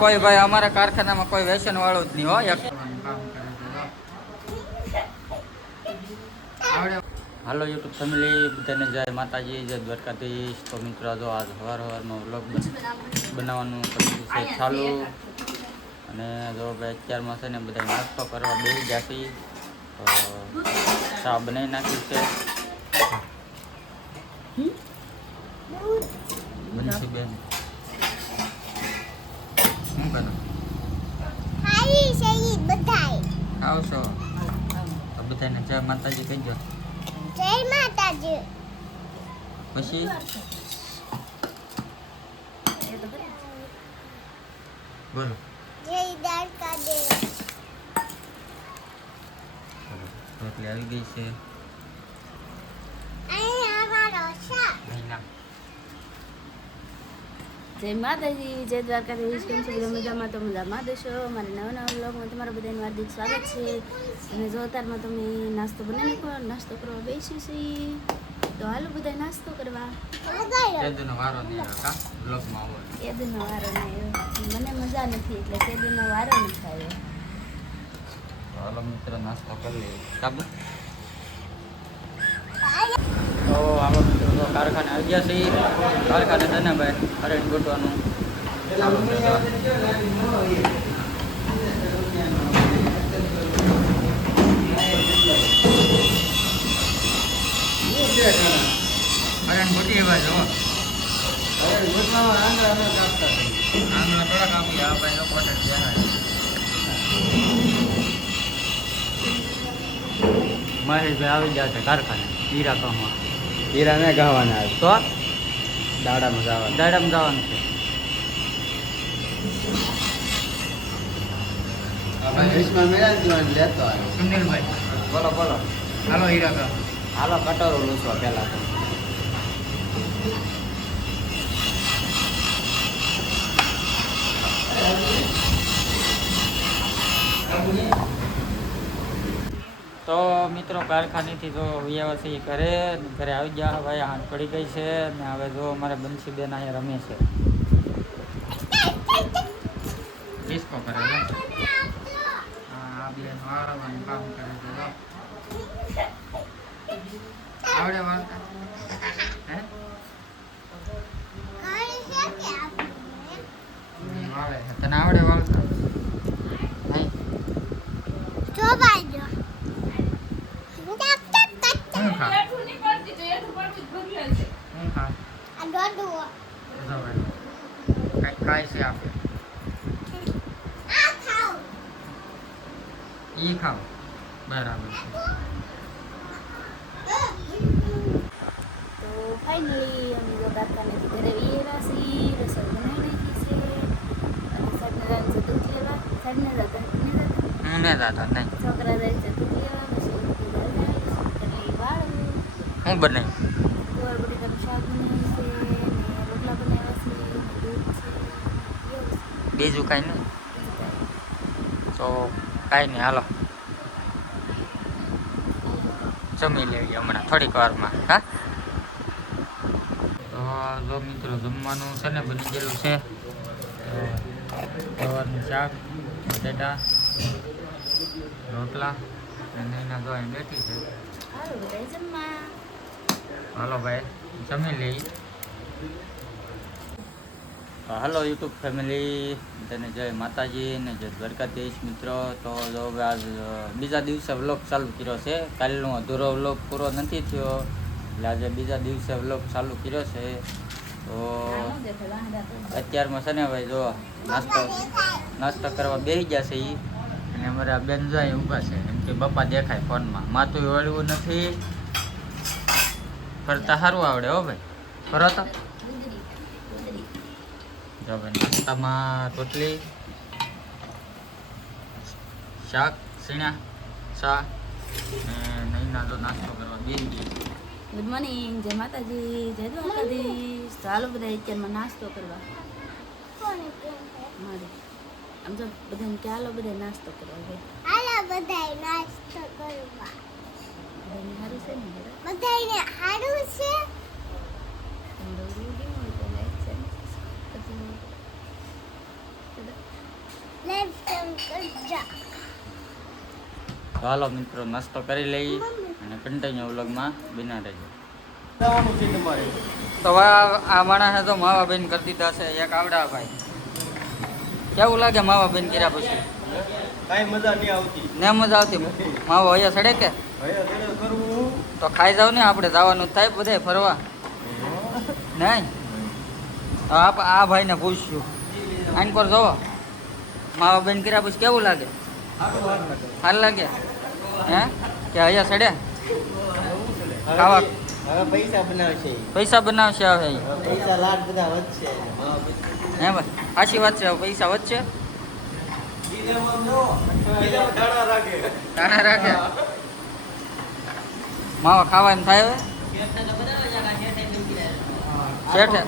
કોઈ ભાઈ અમારા કારખાનામાં કોઈ વ્યસન વાળું જ નહીં હોય. હાલો યુટ્યુબ ફેમિલી બધાને જય માતાજી, જય દ્વારકાધીશ. તો મિત્રો જો આજ સવારમાં વ્લોગ બનાવવાનું કર્યું છે ચાલુ. અને જો ભાઈ અત્યારમાં છે ને બધા નાસ્તો કરવા બેસી જશે. તો ચા બનાવી નાખી છે બનશી બેન. શું કરો? આવશો તો બધાને જય માતાજી કહીજો. જય માતાજી. પછી બોલો જય દ્વારકાધીશ. રોટલી આવી ગઈ છે. અહીં અમારો શાક. જય માતાજી, જય દ્વારકાધીશ. કેમ છો બધા? મજામાં? તો મજામાં દેશો. મારે નવા નવા બ્લોગમાં તમારા બધાનું હાર્દિક સ્વાગત છે. અને જો અત્યારમાં તમે નાસ્તો બનાવી નાખો, નાસ્તો કરવા બેસી છીએ. તો હાલો બધા નાસ્તો કરવા. કેદુનો વારો નહીં આવે કા બ્લોગમાં આવો. કેદુનો વારો નહીં આવ્યો, મને મજા નથી એટલે કેદુનો વારો નથી આવ્યો. હાલો મિત્ર નાસ્તો કરી લઈએ. કાબુ તો આવો મિત્રો તો કારખાને આવી ગયા છે. કારખાને છે ને ભાઈ હરેટ ગોટવાનું ચાલુ છે. હરણ ગોટી એવા જો આંગણા થોડા કાપી આ ભાઈ લોકો મહેશભાઈ આવી ગયા છે કારખાને. હીરા કહવા હીરા ને ગાવાના તો દાડામાં જવાના. દાડામાં જવાનું છે. વિશમાં મેળા જ લેતો આવ્યો. સુનિલભાઈ બોલો બોલો. હાલો હીરા કહો. હાલો કટોરો લૂસવા પેલા તો. તો મિત્રો કારખાનેથી જો વ્યાવા છે ઘરે આવી ગયા. ભાઈ હાથ પડી ગઈ છે ને હવે જો અમારે બંસી બેન અહીંયા રમે છે. ડિસ્કો કરે છે. હા બેન વાળવાનું કામ કરે છે. આવડે વાળતા હે વાળે તને આવડે વાળતા નહીં? હું ખા કઈ ખાય છે આપે ઈ ખાવ બરાબર છે. તો ફાઇનલી અમે જો કારખાનેથી ઘરે વિયેલા છીએ. રસોઈ બનાવી નાખી છે. અને સાહેબને જાય છે દૂધ લેવા. સાહેબને જતા હું ને દાદા નહીં. છોકરા જાય છે દૂધ લેવા. પછી વાળવું. હું બનાવ્યું ગોળ બટેટાનું શાક બનાવ્યું છે ને રોટલા બનાવ્યા છે ને દૂધ છે. એવું છે. બીજું કાંઈ નહીં. તો કાંઈ નહીં હાલો જમી લેવી હમણાં થોડીક વારમાં. હા તો જો મિત્રો જમવાનું છે ને બની ગયેલું છે. ગવારનું શાક બટેટા રોટલા અને એના જો અહીં બેઠી છે. હાલો બધા જમવા. હાલો ભાઈ જમી લઈ. હાલો યુટ્યુબ ફેમિલી બધાને જય માતાજી ને જય દ્વારકાધીશ મિત્રો. તો જો આજ બીજા દિવસે વ્લોગ ચાલુ કર્યો છે. કાલનો અધૂરો વ્લોગ પૂરો નથી થયો એટલે આજે બીજા દિવસે વ્લોગ ચાલુ કર્યો છે. તો અત્યારમાં છે ને ભાઈ જો નાસ્તો કરવા બેસી ગયા છે એ. અને અમારા બેન જાય ઊભા છે એમ કે બાપા દેખાય ફોનમાં. માથું વળવું નથી. ફરતા સારું આવડે હો ભાઈ. ફરો તો જો ભાઈ નાસ્તામાં રોટલી શાક સીણા ચા ને નહીંના જો નાસ્તો કરવા બેસી ગઈ. ગુડ મોર્નિંગ, જય માતાજી, જય દ્વારકાધીશ. તો હાલો બધા અત્યારમાં નાસ્તો કરવા. મારે આમ તો બધાને કે હાલો બધા નાસ્તો કરવા. બધાને નાસ્તો કરવા. બધાને સારું છે ને? બધાને સારું છે. તો લાઈક છે. લાઈફ ટાઈમ કરજા. તો હાલો મિત્રો નાસ્તો કરી લઈ અને કન્ટિન્યુ વ્લોગમાં બિના રહેજો. જવાનું છે તમારે. તો આ માણસે તો માવા બેન કરી દીધા છે એક આવડા ભાઈ. કેવું લાગે માવા બેન કર્યા પછી? કાંઈ મજા નહીં આવતી. ને મજા આવતી માવો અહીંયા સડે કે હવે તેને કરવું. તો ખાઈ જાવ ને આપણે જવાનું થાય બધે ફરવા નહીં. તો આ ભાઈને પૂછ્યું આઈન પર જોવો માવા બેન કર્યા પછી કેવું લાગે? સારું લાગે હે કે અહીંયા સડે ખાવા હવે પૈસા બનાવશે. પૈસા બનાવશે હવે અહીં હવે પૈસા લાખ બધા વધશે. હે ભાઈ સાચી વાત છે હવે પૈસા વધશે ટાણા રાખે માવા ખાવાનું થાય હવે શેઠે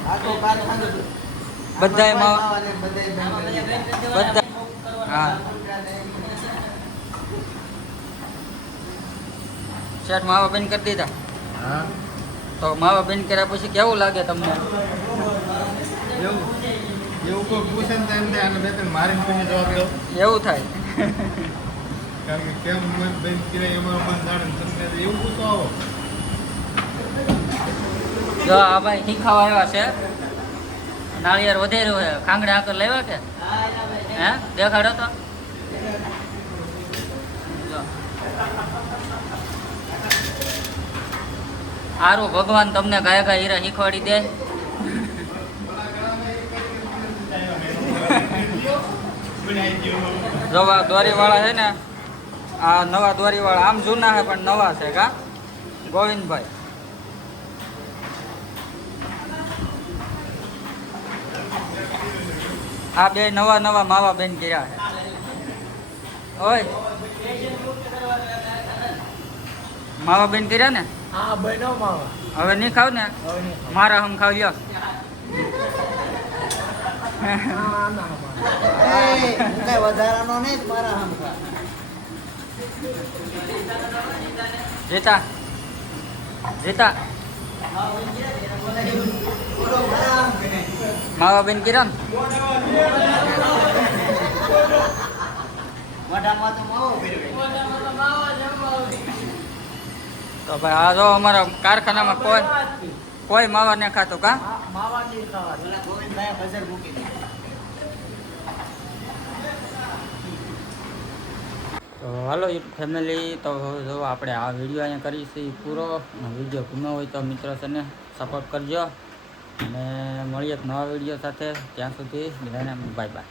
બધાય માવા બધા હા શેઠ માવા બેન કરી દીધા. હા. તો માવા બેન કર્યા પછી કેવું લાગે તમને? એવું કોઈ પૂછે ને તો એમ થાય આને બે ત્રણ મારીને પછી જવાબ દો. એવું થાય કારણ કે કેમ બેન કિરાય અમારો મન જાણે ને તમને એવું પૂછો આવો. જો આ ભાઈ શીખાવા આવ્યા છે નાળિયેર વધેરું છે ખાંગડા આગળ લેવા કે હે દેખાડો તો જો. સારું ભગવાન તમને ગાય ગાય હીરા શીખવાડી દે. જો આ દોરીવાળા છે ને આ નવા દોરીવાળા આમ જૂના છે પણ નવા છે કા ગોવિંદભાઈ. આ બે નવા નવા માવા બેન કર્યા છે. ઓય માવા બેન કર્યા ને હા બનો માવા. હવે નહીં ખાવ ને મારા હમ ખાવ લ્યો. કઈ વધારાનો નહીં મારા હમકા. જીતા જીતા માવા બેન કર્યા ને મોઢામાં તો માવો ફેરવે. તો ભાઈ આ જો અમારા કારખાનામાં કોઈ માવા ને ખાતો કા માવા નહીં ખાવા. પેલા ગોવિંદભાઈ બજાર મૂકી દે. તો હાલો ફેમિલી તો જો આપણે આ વિડીયો અહીંયા કરીશું પૂરો. વિડીયો ગમ્યો હોય તો મિત્રો છે ને સપોર્ટ કરજો અને મળીએ એક નવા વિડીયો સાથે. ત્યાં સુધી બધાને બાય બાય.